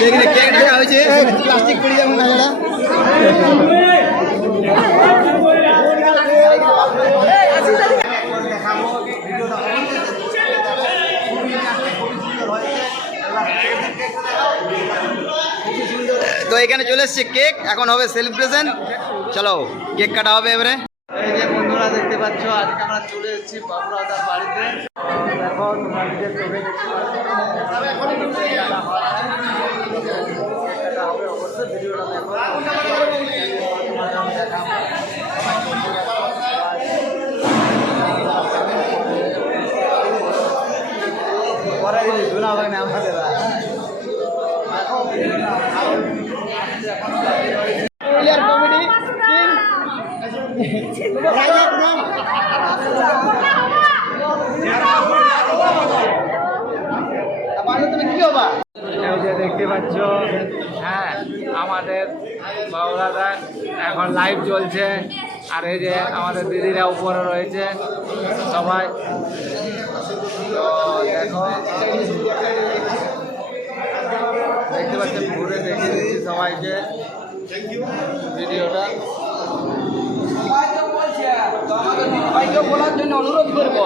Cake cake Dhaka হয়েছে plastic পড়ে যাবে না এখানে চলে এসছে, কেক, এখন হবে সেলিব্রেশন চলো, কেক কাটা হবে এবারে। এই যে বন্ধুরা দেখতে পাচ্ছ, আজকে আমরা চলে এসেছি বাবুরাদার বাড়িতে। কেকটা হবে আর। প্লেয়ার কমেডি কিং রাজা প্রণাম তারপরে তুমি কি হবা এই যে দেখতে পাচ্ছ হ্যাঁ আমাদের বাবুদাদা এখন লাইভ চলছে আর এই যে আমাদের দিদিরা উপরে রয়েছে, সবাই তো দেখো ঘুরে দেখিয়ে দিচ্ছি সবাইকে ভিডিওটা। সবাইকে বলার জন্য অনুরোধ করব।